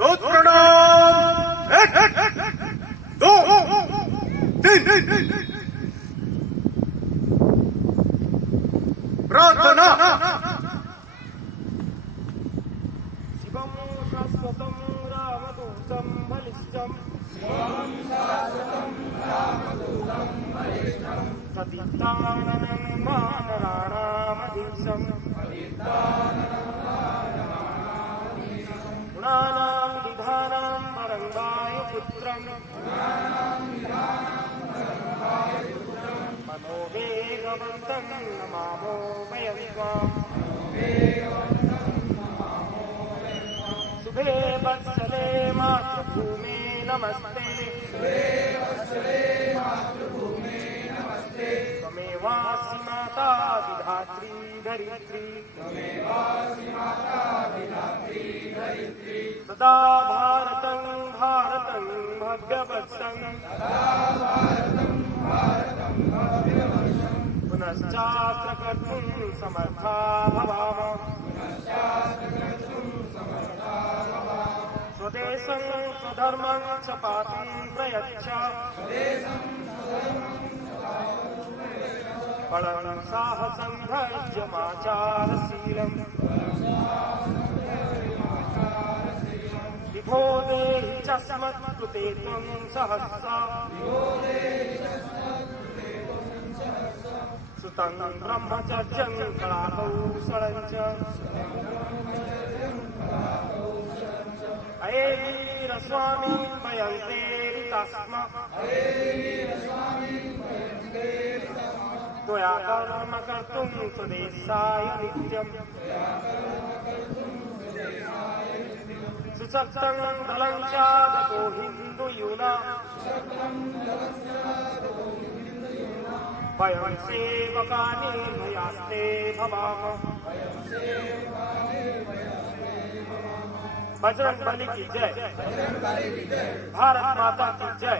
तो प्रणाम। एक, दो, तीन, प्रार्थना। शिवं शाश्वतं रामदूतं बलिष्ठं सतीताननं वानराणामधीशं गुणानां निधानं वरं वायुपुत्रं मनोवेगवन्तं नमामो वयं त्वाम् शुभे वत्सले मातृभूमे नमस्ते त्वमेवासि माता विधात्री धरित्री सदा भारतं भारतं भगवत्सं पुनश्चात्र कर्तुं समर्था भवामः स्वदेशं स्वधर्मं च पातुं प्रयच्छ बलं साहसं धैर्यमाचारशीलम् विभो देहि च स्मत्कृते त्वं सहस्रा सुतं ब्रह्मचर्यं कलाकौशलं च अये वीरस्वामी वयं प्रेरितास्म त्वया कर्म कर्तुं स्वदेशाय नित्यम् सुशक्तं दलं चादको हिन्दुयूना वयं सेवकानि भयास्ते भवामः बजरंग बली की जय। भारत माता की जय।